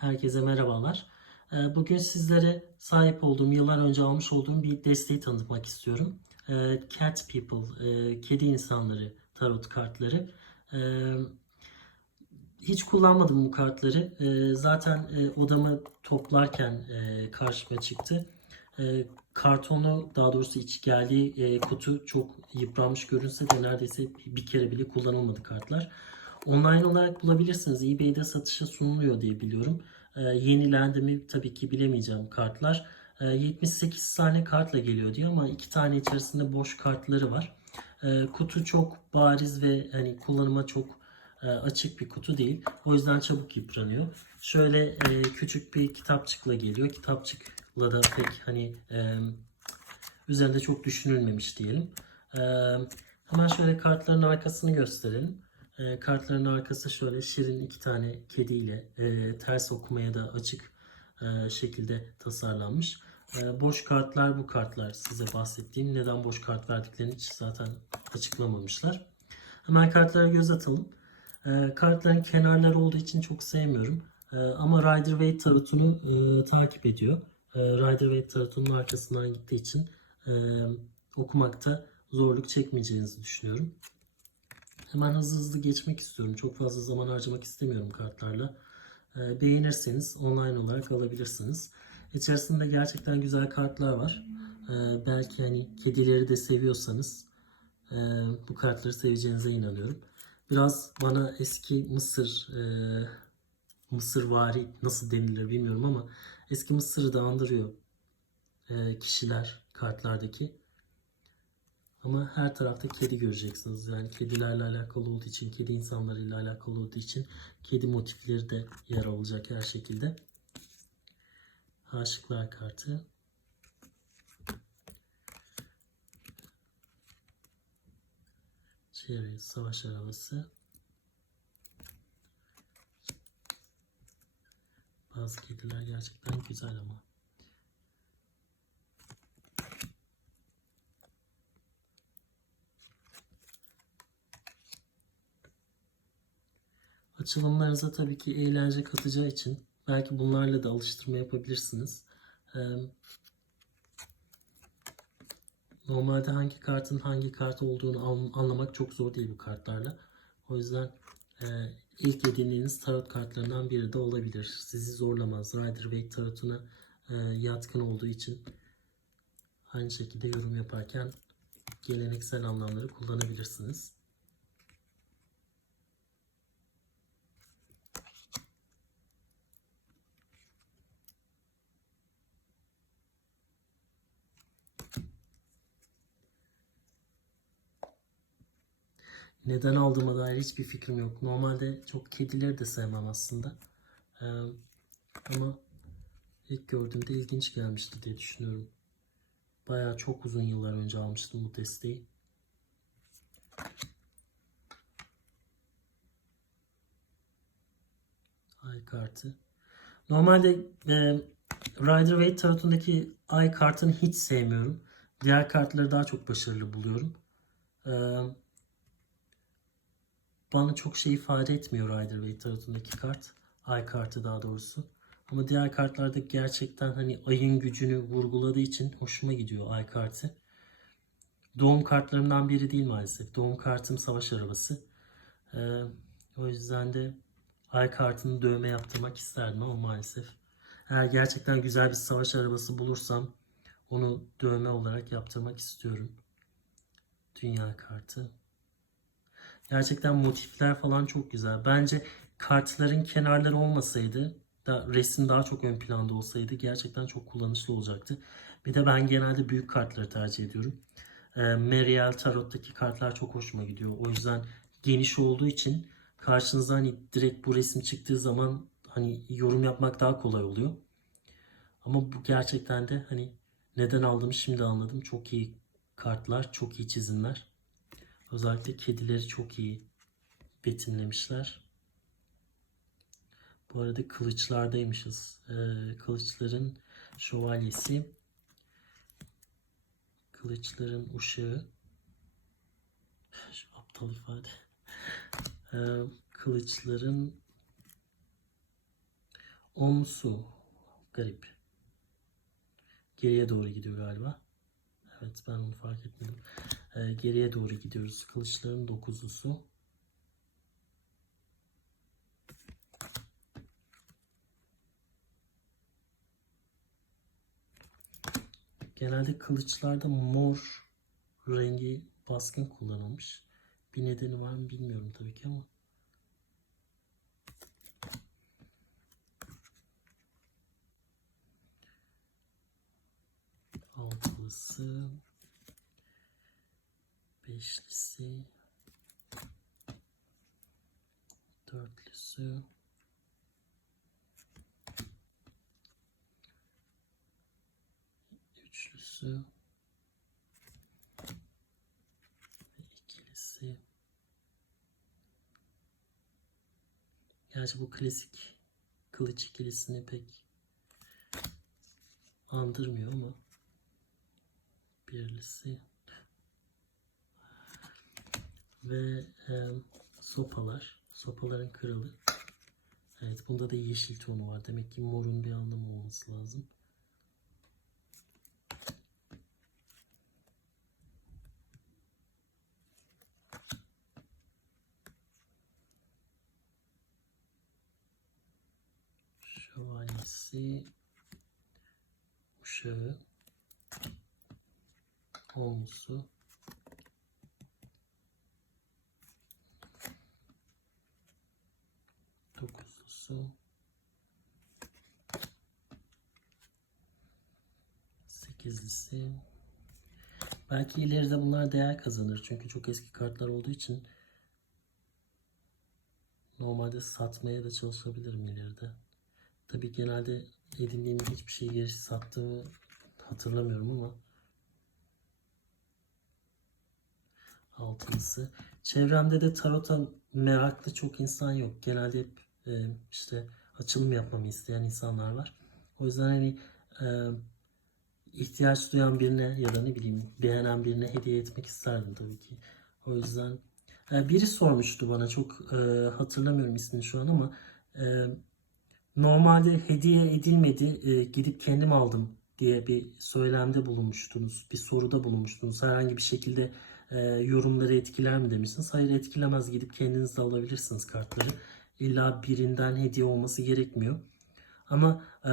Herkese merhabalar. Ee, Bugün sizlere sahip olduğum, yıllar önce almış olduğum bir desteği tanıtmak istiyorum. Ee, Cat People, e, kedi insanları tarot kartları. Ee, Hiç kullanmadım bu kartları. Zaten e, odamı toplarken e, karşıma çıktı. Kartonu, daha doğrusu iç geldiği kutu çok yıpranmış görünse de neredeyse bir kere bile kullanılmadı kartlar. Online olarak bulabilirsiniz. eBay'de satışa sunuluyor diye biliyorum. Ee, yenilendi mi tabii ki bilemeyeceğim kartlar. Ee, 78 tane kartla geliyor diyor ama iki tane içerisinde boş kartları var. Ee, kutu çok bariz ve hani kullanıma çok e, açık bir kutu değil. O yüzden çabuk yıpranıyor. Şöyle e, küçük bir kitapçıkla geliyor. Kitapçıkla da pek hani e, üzerinde çok düşünülmemiş diyelim. E, hemen şöyle kartların arkasını gösterelim. E, kartların arkası şöyle şirin iki tane kediyle e, ters okumaya da açık e, şekilde tasarlanmış. E, boş kartlar bu kartlar size bahsettiğim. Neden boş kart verdiklerini hiç zaten açıklamamışlar. Hemen kartlara göz atalım. E, kartların kenarları olduğu için çok sevmiyorum. E, ama Rider Waite tarotunu e, takip ediyor. E, Rider Waite tarotunun arkasından gittiği için e, okumakta zorluk çekmeyeceğinizi düşünüyorum. Hemen hızlı hızlı geçmek istiyorum. Çok fazla zaman harcamak istemiyorum kartlarla. E, beğenirseniz online olarak alabilirsiniz. İçerisinde gerçekten güzel kartlar var. E, belki hani kedileri de seviyorsanız e, bu kartları seveceğinize inanıyorum. Biraz bana eski Mısır e, Mısırvari nasıl denilir bilmiyorum ama eski Mısır'ı da andırıyor e, kişiler kartlardaki. Ama her tarafta kedi göreceksiniz. Yani kedilerle alakalı olduğu için, kedi insanlarıyla alakalı olduğu için kedi motifleri de yer alacak her şekilde. Aşıklar kartı. Chariot savaş arabası. Bazı kediler gerçekten güzel ama. Açılımlarınıza tabii ki eğlence katacağı için belki bunlarla da alıştırma yapabilirsiniz. Normalde hangi kartın hangi kart olduğunu an- anlamak çok zor değil bu kartlarla. O yüzden ilk edindiğiniz tarot kartlarından biri de olabilir. Sizi zorlamaz. Rider Waite tarotuna yatkın olduğu için aynı şekilde yorum yaparken geleneksel anlamları kullanabilirsiniz. Neden aldığıma dair hiçbir fikrim yok. Normalde çok kedileri de sevmem aslında. Ee, ama ilk gördüğümde ilginç gelmişti diye düşünüyorum. Bayağı çok uzun yıllar önce almıştım bu desteği. Ay kartı. Normalde e, Rider Waite tarotundaki ay kartını hiç sevmiyorum. Diğer kartları daha çok başarılı buluyorum. Eee bana çok şey ifade etmiyor Rider Waite tarafındaki kart. Ay kartı daha doğrusu. Ama diğer kartlarda gerçekten hani ayın gücünü vurguladığı için hoşuma gidiyor ay kartı. Doğum kartlarımdan biri değil maalesef. Doğum kartım savaş arabası. Ee, o yüzden de ay kartını dövme yaptırmak isterdim ama maalesef. Eğer gerçekten güzel bir savaş arabası bulursam onu dövme olarak yaptırmak istiyorum. Dünya kartı. Gerçekten motifler falan çok güzel. Bence kartların kenarları olmasaydı da resim daha çok ön planda olsaydı gerçekten çok kullanışlı olacaktı. Bir de ben genelde büyük kartları tercih ediyorum. E, Mariel Tarot'taki kartlar çok hoşuma gidiyor. O yüzden geniş olduğu için karşınıza hani direkt bu resim çıktığı zaman hani yorum yapmak daha kolay oluyor. Ama bu gerçekten de hani neden aldığımı şimdi anladım. Çok iyi kartlar, çok iyi çizimler. Özellikle kedileri çok iyi betimlemişler. Bu arada kılıçlardaymışız. Ee, kılıçların şövalyesi. Kılıçların uşağı. Şu aptal ifade. Ee, kılıçların Onsu. Garip. Geriye doğru gidiyor galiba. Evet ben onu fark etmedim. Ee, geriye doğru gidiyoruz. Kılıçların dokuzlusu. Genelde kılıçlarda mor rengi baskın kullanılmış. Bir nedeni var mı bilmiyorum tabii ki ama. Altılısı, beşlisi, dörtlüsü, üçlüsü ikilisi. Gerçi bu klasik kılıç ikilisini pek andırmıyor ama birlisi ve e, sopalar. Sopaların kralı. Evet bunda da yeşil tonu var. Demek ki morun bir anlamı olması lazım. Şövalyesi uşağı olmusu dokuzlusu sekizlisi. Belki ileride bunlar değer kazanır. Çünkü çok eski kartlar olduğu için normalde satmaya da çalışabilirim ileride. Tabi genelde edindiğim hiçbir şeyi geri sattığımı hatırlamıyorum ama. Altılısı. Çevremde de tarota meraklı çok insan yok. Genelde hep işte açılım yapmamı isteyen insanlar var. O yüzden hani e, ihtiyaç duyan birine ya da ne bileyim beğenen birine hediye etmek isterdim tabii ki. O yüzden e, biri sormuştu bana çok e, hatırlamıyorum ismini şu an ama e, normalde hediye edilmedi e, gidip kendim aldım diye bir söylemde bulunmuştunuz. Bir soruda bulunmuştunuz. Herhangi bir şekilde e, yorumları etkiler mi demişsiniz. Hayır etkilemez. Gidip kendiniz de alabilirsiniz kartları. İlla birinden hediye olması gerekmiyor. Ama e,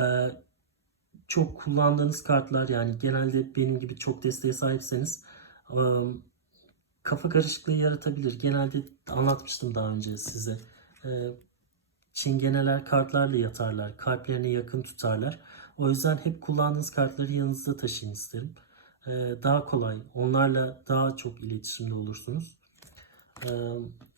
çok kullandığınız kartlar yani genelde benim gibi çok desteğe sahipseniz e, kafa karışıklığı yaratabilir. Genelde anlatmıştım daha önce size. E, çingeneler kartlarla yatarlar. Kalplerini yakın tutarlar. O yüzden hep kullandığınız kartları yanınızda taşıyın isterim. Ee, daha kolay. Onlarla daha çok iletişimde olursunuz. Ee,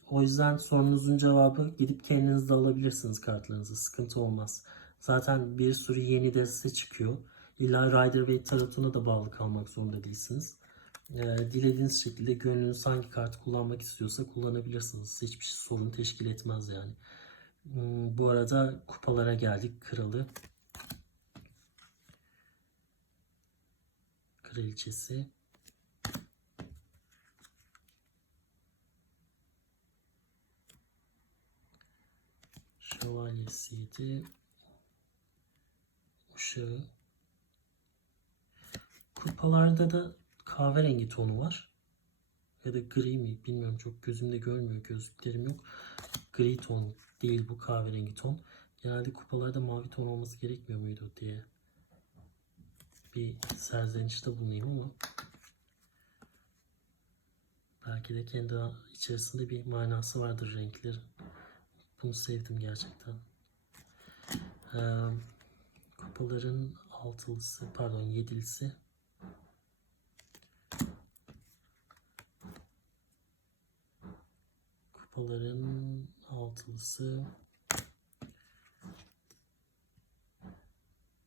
o yüzden sorunuzun cevabı gidip kendiniz de alabilirsiniz kartlarınızı. Sıkıntı olmaz. Zaten bir sürü yeni deste çıkıyor. İlla Rider Waite tarafına da bağlı kalmak zorunda değilsiniz. Ee, dilediğiniz şekilde gönlünüz hangi kartı kullanmak istiyorsa kullanabilirsiniz. Hiçbir şey sorun teşkil etmez yani. Hmm, Bu arada kupalara geldik. Kralı. Kraliçesi. Şövalyesiydi. Uşağı. Kupalarda da kahverengi tonu var. Ya da gri mi bilmiyorum çok gözümde görmüyor gözlüklerim yok. Gri ton değil bu kahverengi ton. Genelde kupalarda mavi ton olması gerekmiyor muydu diye bir serzenişte bulunayım ama belki de kendi içerisinde bir manası vardır renklerin. Bunu sevdim gerçekten. Kupaların altılısı pardon yedilisi kupaların altılısı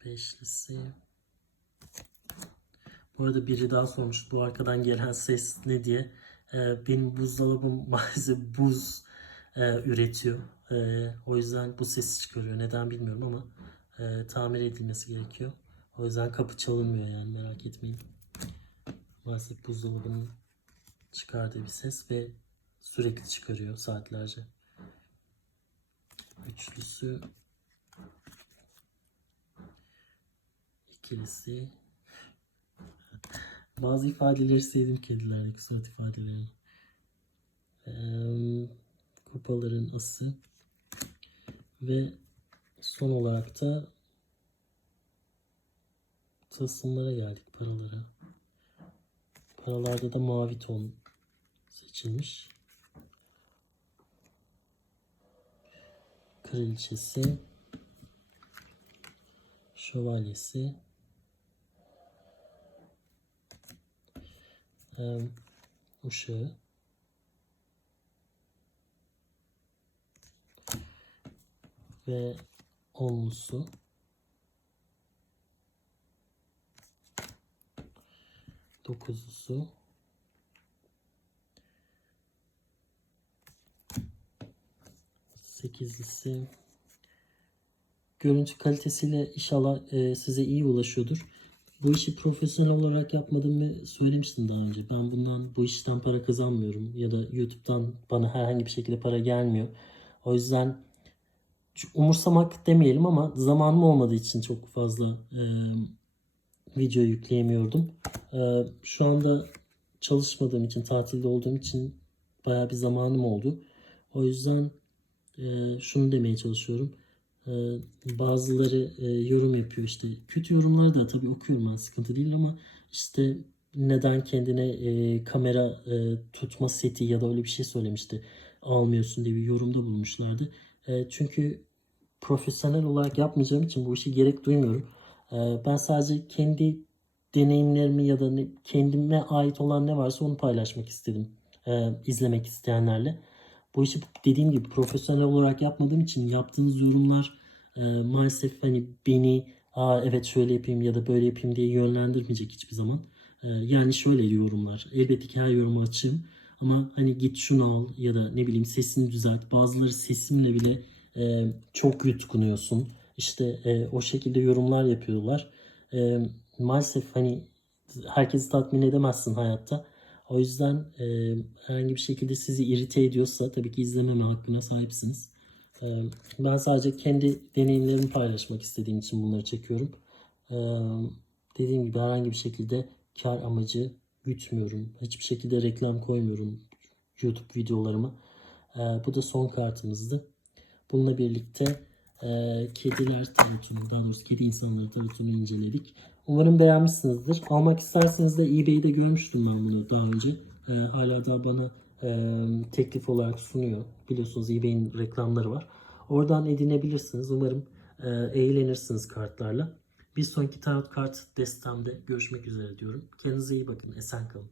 beşlisi bu arada biri daha sormuş bu arkadan gelen ses ne diye. Benim buzdolabım maalesef buz üretiyor. E, o yüzden bu sesi çıkarıyor. Neden bilmiyorum ama e, tamir edilmesi gerekiyor. O yüzden kapı çalınmıyor yani merak etmeyin. Maalesef buzdolabının çıkardığı bir ses ve sürekli çıkarıyor saatlerce. Üçlüsü ikilisi. Bazı ifadeleri sevdim kedilerdeki surat ifadelerini. Eee, kupaların ası. Ve son olarak da tılsımlara geldik paralara. Paralarda da mavi ton seçilmiş. Kraliçesi, şövalyesi, em, uşağı, ve onlusu. Dokuzlusu. Sekizlisi. Görüntü kalitesiyle inşallah e, size iyi ulaşıyordur. Bu işi profesyonel olarak yapmadığımı söylemiştim daha önce. Ben bundan bu işten para kazanmıyorum ya da YouTube'dan bana herhangi bir şekilde para gelmiyor. O yüzden umursamak demeyelim ama zamanım olmadığı için çok fazla e, video yükleyemiyordum. E, şu anda çalışmadığım için, tatilde olduğum için bayağı bir zamanım oldu. O yüzden e, şunu demeye çalışıyorum. E, bazıları e, yorum yapıyor işte. Kötü yorumları da tabii okuyorum ben sıkıntı değil ama işte neden kendine e, kamera e, tutma seti ya da öyle bir şey söylemişti. Almıyorsun diye bir yorumda bulmuşlardı. E, çünkü profesyonel olarak yapmayacağım için bu işi gerek duymuyorum. E, ben sadece kendi deneyimlerimi ya da kendime ait olan ne varsa onu paylaşmak istedim. e, izlemek isteyenlerle. Bu işi dediğim gibi profesyonel olarak yapmadığım için yaptığınız yorumlar maalesef hani beni Aa, evet şöyle yapayım ya da böyle yapayım diye yönlendirmeyecek hiçbir zaman. Yani şöyle yorumlar. Elbette ki her yoruma açığım. Ama hani git şunu al ya da ne bileyim sesini düzelt. Bazıları sesimle bile e, çok yutkunuyorsun. İşte e, o şekilde yorumlar yapıyorlar. E, maalesef hani herkesi tatmin edemezsin hayatta. O yüzden e, herhangi bir şekilde sizi irite ediyorsa tabii ki izlememe hakkına sahipsiniz. E, ben sadece kendi deneyimlerimi paylaşmak istediğim için bunları çekiyorum. E, dediğim gibi herhangi bir şekilde kar amacı gütmüyorum. Hiçbir şekilde reklam koymuyorum YouTube videolarıma. E, bu da son kartımızdı. Bununla birlikte e, kediler tarotunu, daha doğrusu kedi insanları tarotunu inceledik. Umarım beğenmişsinizdir. Almak isterseniz de eBay'de görmüştüm ben bunu daha önce. E, hala da bana e, teklif olarak sunuyor. Biliyorsunuz eBay'in reklamları var. Oradan edinebilirsiniz. Umarım e, eğlenirsiniz kartlarla. Bir sonraki tarot kart destemde görüşmek üzere diyorum. Kendinize iyi bakın. Esen kalın.